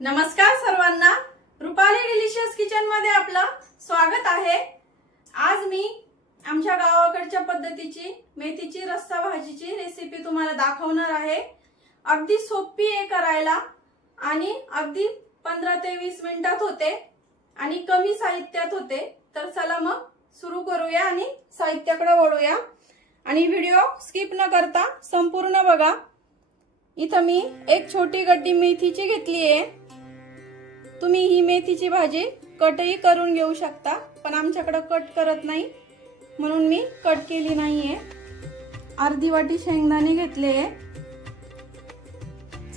नमस्कार सर्वांना, Rupali delicious kitchen मध्ये आपलं स्वागत आहे। आज मी आमच्या गावाकडच्या पद्धतीची मेथीची रस्सा भाजीची रेसिपी तुम्हाला दाखवणार आहे। अगदी सोपी आहे करायला आणि अगदी 15 ते 20 मिनिटात होते आणि कमी साहित्यात होते। तर चला मग सुरू करूया आणि साहित्याकडे वळूया आणि व्हिडिओ स्किप न करता संपूर्ण बघा। इथं मी एक छोटी गड्डी मेथीची घेतली आहे। तुम्ही ही मेथीची भाजी कटही करून घेऊ शकता, पण आमच्याकडे कट करत नाही म्हणून मी कट केली नाहीये। अर्धी वाटी शेंगदाणे घेतले,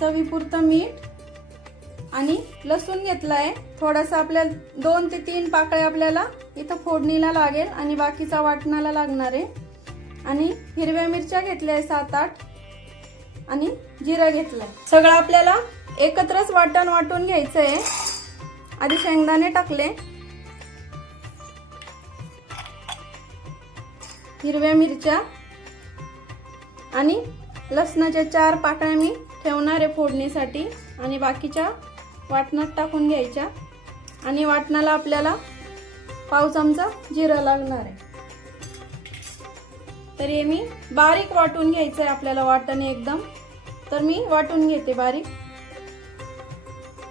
चवीपुरतं मीठ आणि लसूण घेतलाय थोडासा। आपल्याला 2 ते 3 पाकळ्या आपल्याला इथं फोडणीला लागेल आणि बाकीचा वाटणाला लागणार आहे। आणि हिरव्या मिरच्या घेतल्या 7-8 आणि जिरा घेतलाय। सगळं आपल्याला एकत्रच वाटून घ्यायचंय। आधी शेंगदाणे टाकले, हिरव्या मिरच्या आणि लसणाच्या 4 पाकळ्या मी ठेवणार आहे फोडणीसाठी आणि बाकीच्या वाटणात टाकून घ्यायच्या। आणि वाटणाला आपल्याला पाव चमचा जिरा लागणार आहे। तर हे मी बारीक वाटून घ्यायचंय आपल्याला वाटण एकदम। तर मी वाटून घेते बारीक।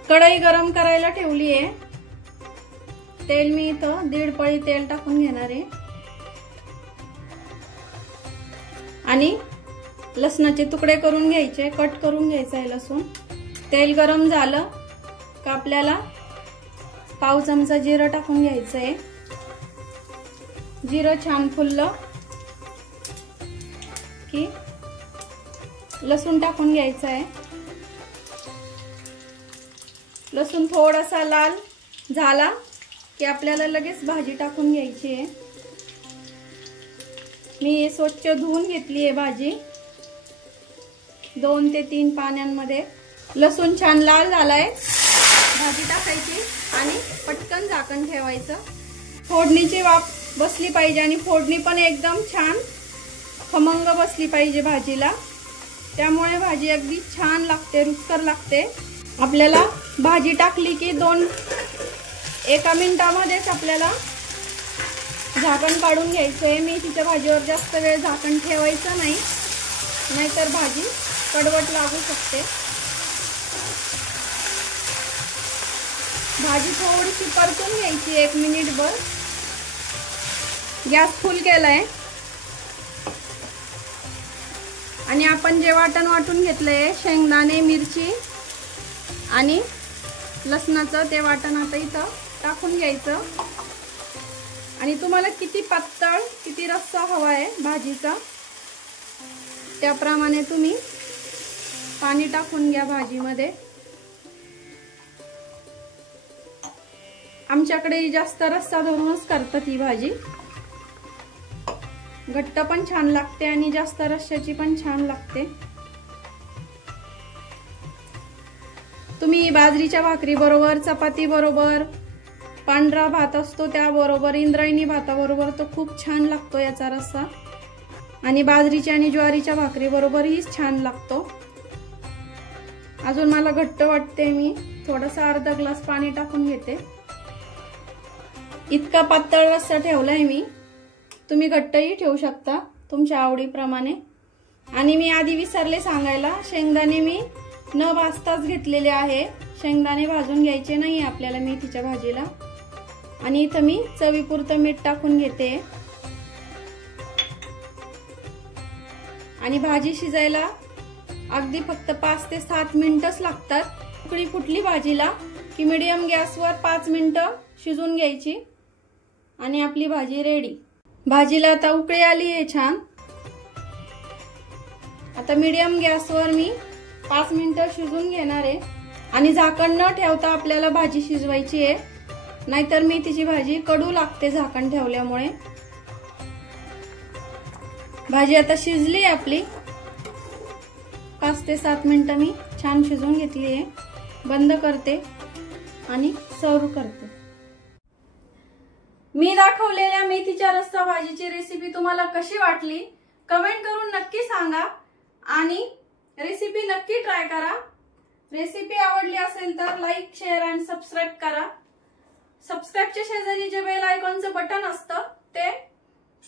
कढई गरम करायला ठेवली आहे। तेल मी इथं 1.5 पळी तेल टाकून घेणार आहे आणि लसणाचे तुकडे करून घ्यायचे, कट करून घ्यायचं आहे लसूण। तेल गरम झालं का आपल्याला पाव चमचा जिरं टाकून घ्यायचं आहे। जिरं छान फुललं की लसूण टाकून घ्यायचं आहे। लसूण थोडासा लाल झाला की आपल्याला लगेच भाजी टाकून घ्यायची आहे। मी स्वच्छ धुवून घेतली आहे भाजी 2 ते 3 पाण्यामध्ये। लसूण छान लाल झालाय, भाजी टाकायची आणि पटकन झाकण ठेवायचं। फोडणीची वाफ बसली पाहिजे आणि फोडणी पण एकदम छान खमंग बसली पाहिजे भाजीला, त्यामुळे भाजी अगदी छान लागते, रुचकर लागते। आपल्याला भाजी टाकली की 1 मिनिटामध्येच आपल्याला झाकण काढून घ्यायचंय। मेथीच्या भाजीवर जास्त वेळ झाकण ठेवायचं नाही, नाहीतर भाजी कडवट लागू शकते। भाजी थोडीशी परतून घ्यायची 1 मिनिटभर। गॅस फुल केलाय आणि आपण जे वाटण वाटून घेतलंय शेंगदाणे, मिरची आणि लसणाचं, ते वाटण आता इथं टाकून घ्यायचं। आणि तुम्हाला किती पातळ किती रस्सा हवा आहे भाजीचा त्याप्रमाणे तुम्ही पाणी टाकून घ्या भाजीमध्ये। आमच्याकडे जास्त रस्सा धरूनच करतात ही भाजी। घट्ट पण छान लागते आणि जास्त रश्श्याची पण छान लागते। तुम्ही बाजरीच्या भाकरी बरोबर, चपाती बरोबर, पांढरा भात असतो त्याबरोबर, इंद्रायणी भाताबरोबर तो खूप छान लागतो याचा रस्सा। आणि बाजरीच्या आणि ज्वारीच्या भाकरी बरोबरही छान लागतो। अजून मला घट्ट वाटते, मी थोडासा अर्धा ग्लास पाणी टाकून घेते। इतका पातळ रस्सा ठेवलाय मी, तुम्ही घट्टही ठेवू शकता तुमच्या आवडीप्रमाणे। आणि मी आधी विसरले सांगायला, शेंगदाणे मी न भाजताच घेतलेले आहे। शेंगदाणे भाजून घ्यायचे नाही आपल्याला मेथीच्या भाजीला। आणि इथं मी चवीपुरतं मीठ टाकून घेते। आणि भाजी शिजायला अगदी फक्त 5 ते 7 मिनिटच लागतात। उकळी फुटली भाजीला की मीडियम गॅसवर 5 मिनिटं शिजून घ्यायची आणि आपली भाजी रेडी। भाजीला आता उकळी आली आहे छान। आता मीडियम गॅसवर मी 5 मिनिटं शिजून घेणार आहे आणि झाकण न ठेवता आपल्याला भाजी शिजवायची आहे, नाहीतर मेथीची भाजी कडू लागते झाकण ठेवल्यामुळे। भाजी आता शिजली आहे आपली, 5 ते 7 मिनिटं मी छान शिजवून घेतली आहे। बंद करते आणि सर्व करते। मी दाखवलेल्या मेथीच्या रस्सा भाजीची रेसिपी तुम्हाला कशी वाटली कमेंट करून नक्की सांगा आणि रेसिपी नक्की ट्राय करा। रेसिपी आवडली असेल तर लाईक, शेअर आणि सबस्क्राईब करा. सबस्क्राईबच्या शेजारी जे बेल आयकॉनचं बटन असतं ते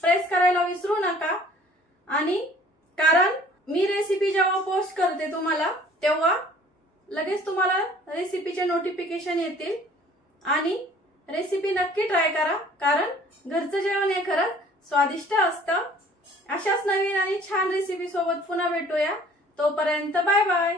प्रेस करायला विसरू नका. आणि कारण मी रेसिपी जेव्हा पोस्ट करते तुम्हाला, तेव्हा लगेच तुम्हाला रेसिपीचे नोटिफिकेशन येतील. आणि रेसिपी नक्की ट्राय करा, कारण घरचं जेवण हे खरंच स्वादिष्ट असतं. अशाच नवीन आणि छान रेसिपी सोबत पुन्हा भेटूया. तोपर्यंत बाय बाय.